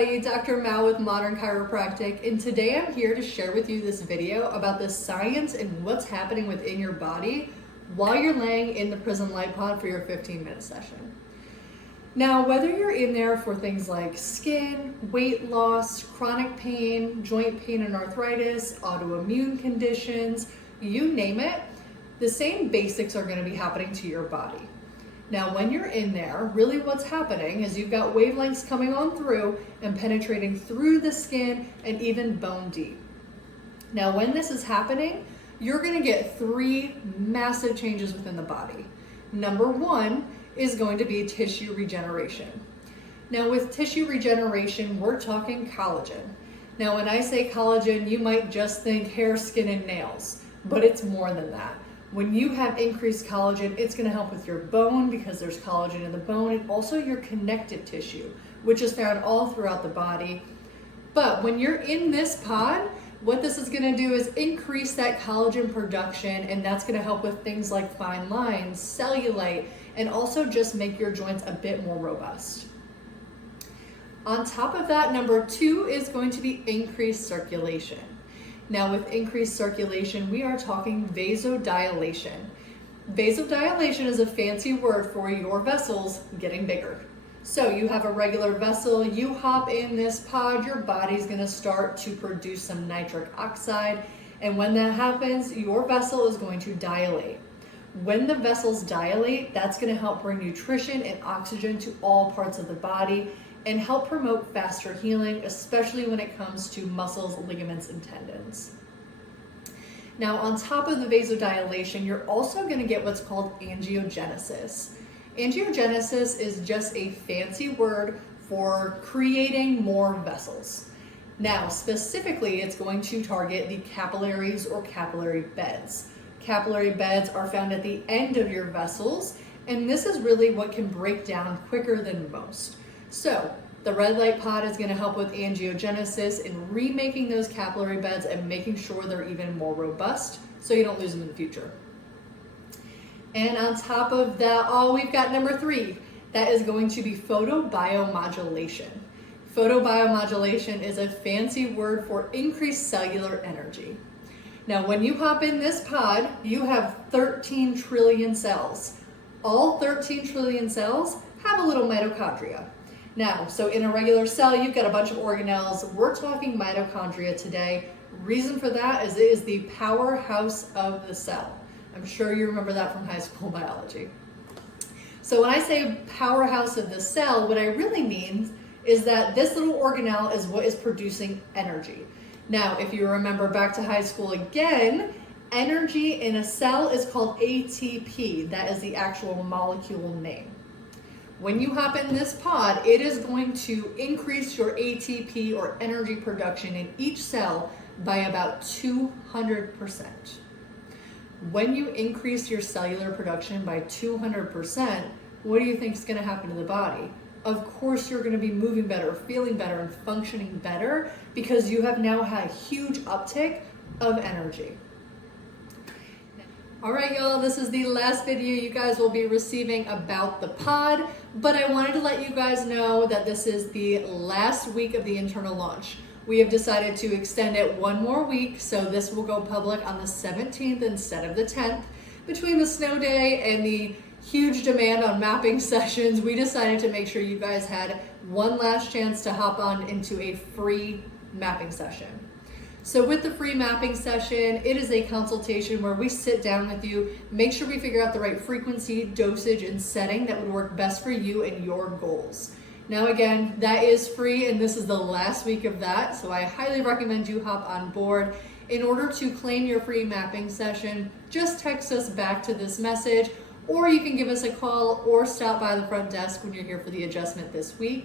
everybody, Dr. Mao with Modern Chiropractic, and today I'm here to share with you this video about the science and what's happening within your body while you're laying in the PRISM light pod for your 15-minute session. Now, whether you're in there for things like skin, weight loss, chronic pain, joint pain and arthritis, autoimmune conditions, you name it, the same basics are going to be happening to your body. Now, when you're in there, really what's happening is you've got wavelengths coming on through and penetrating through the skin and even bone deep. Now, when this is happening, you're going to get three massive changes within the body. Number one is going to be tissue regeneration. Now, with tissue regeneration, we're talking collagen. Now, when I say collagen, you might just think hair, skin, and nails, but it's more than that. When you have increased collagen, it's going to help with your bone because there's collagen in the bone, and also your connective tissue, which is found all throughout the body. But when you're in this pod, what this is going to do is increase that collagen production, and that's going to help with things like fine lines, cellulite, and also just make your joints a bit more robust. On top of that, number two is going to be increased circulation. Now, with increased circulation, we are talking vasodilation. Vasodilation is a fancy word for your vessels getting bigger. So you have a regular vessel, you hop in this pod, your body's gonna start to produce some nitric oxide, and when that happens, your vessel is going to dilate. When the vessels dilate, that's gonna help bring nutrition and oxygen to all parts of the body and help promote faster healing, especially when it comes to muscles, ligaments, and tendons. Now, on top of the vasodilation, you're also going to get what's called angiogenesis. Angiogenesis is just a fancy word for creating more vessels. Now, specifically, it's going to target the capillaries or capillary beds. Capillary beds are found at the end of your vessels, and this is really what can break down quicker than most. So the red light pod is going to help with angiogenesis and remaking those capillary beds and making sure they're even more robust so you don't lose them in the future. And on top of that, we've got number three. That is going to be photobiomodulation. Photobiomodulation is a fancy word for increased cellular energy. Now, when you hop in this pod, you have 13 trillion cells. All 13 trillion cells have a little mitochondria. Now, so in a regular cell, you've got a bunch of organelles. We're talking mitochondria today. Reason for that is it is the powerhouse of the cell. I'm sure you remember that from high school biology. So when I say powerhouse of the cell, what I really mean is that this little organelle is what is producing energy. Now, if you remember back to high school again, energy in a cell is called ATP. That is the actual molecule name. When you hop in this pod, it is going to increase your ATP or energy production in each cell by about 200%. When you increase your cellular production by 200%, what do you think is going to happen to the body? Of course, you're going to be moving better, feeling better, and functioning better because you have now had a huge uptick of energy. All right, y'all, this is the last video you guys will be receiving about the pod, but I wanted to let you guys know that this is the last week of the internal launch. We have decided to extend it one more week, so this will go public on the 17th instead of the 10th. Between the snow day and the huge demand on mapping sessions, we decided to make sure you guys had one last chance to hop on into a free mapping session. So with the free mapping session, it is a consultation where we sit down with you, make sure we figure out the right frequency, dosage, and setting that would work best for you and your goals. Now again, that is free, and this is the last week of that, so I highly recommend you hop on board. In order to claim your free mapping session, just text us back to this message, or you can give us a call or stop by the front desk when you're here for the adjustment this week.